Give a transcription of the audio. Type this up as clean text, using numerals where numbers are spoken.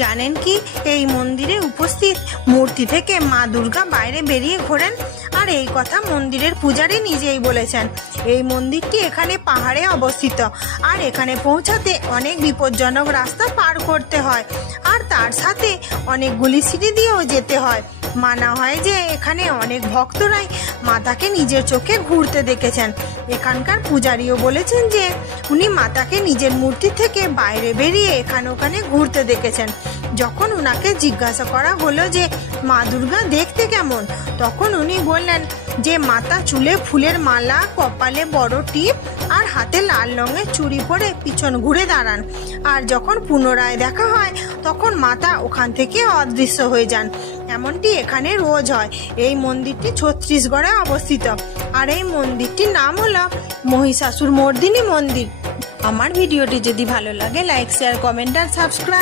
জানেন কি, এই মন্দিরে উপস্থিত মূর্তি থেকে মা দুর্গা বাইরে বেরিয়ে ঘোরেন। আর এই কথা মন্দিরের পূজারী নিজেই বলেছেন। এই মন্দিরটি এখানে পাহাড়ে অবস্থিত, আর এখানে পৌঁছাতে অনেক বিপজ্জনক রাস্তা পার করতে হয়, আর তার সাথে অনেকগুলি সিঁড়ি দিয়েও যেতে হয়। মানা হয় যে এখানে অনেক ভক্তরাই মাতাকে নিজের চোখে ঘুরতে দেখেছেন। এখানকার পূজারীও বলেছেন যে উনি মাতাকে নিজের মূর্তি থেকে বাইরে বেরিয়ে এখানে ওখানে ঘুরতে দেখেছেন। যখন উনাকে জিজ্ঞাসা করা হলো যে মা দুর্গা দেখতে কেমন, তখন উনি বললেন যে মাতা চুলে ফুলের মালা, কপালে বড় টিপ আর হাতে লাল রঙের চুড়ি পরে পিছন ঘুরে দাঁড়ান। আর যখন পুনরায় দেখা হয় তখন মাতা ওখান থেকে অদৃশ্য হয়ে যান। এমনটি এখানে রোজ হয়। এই মন্দিরটি ছত্তিশগড়ে অবস্থিত, আর এই মন্দিরটির নাম হলো মহিষাসুর মর্দিনী মন্দির। আমার ভিডিওটি যদি ভালো লাগে, লাইক, শেয়ার, কমেন্ট আর সাবস্ক্রাইব।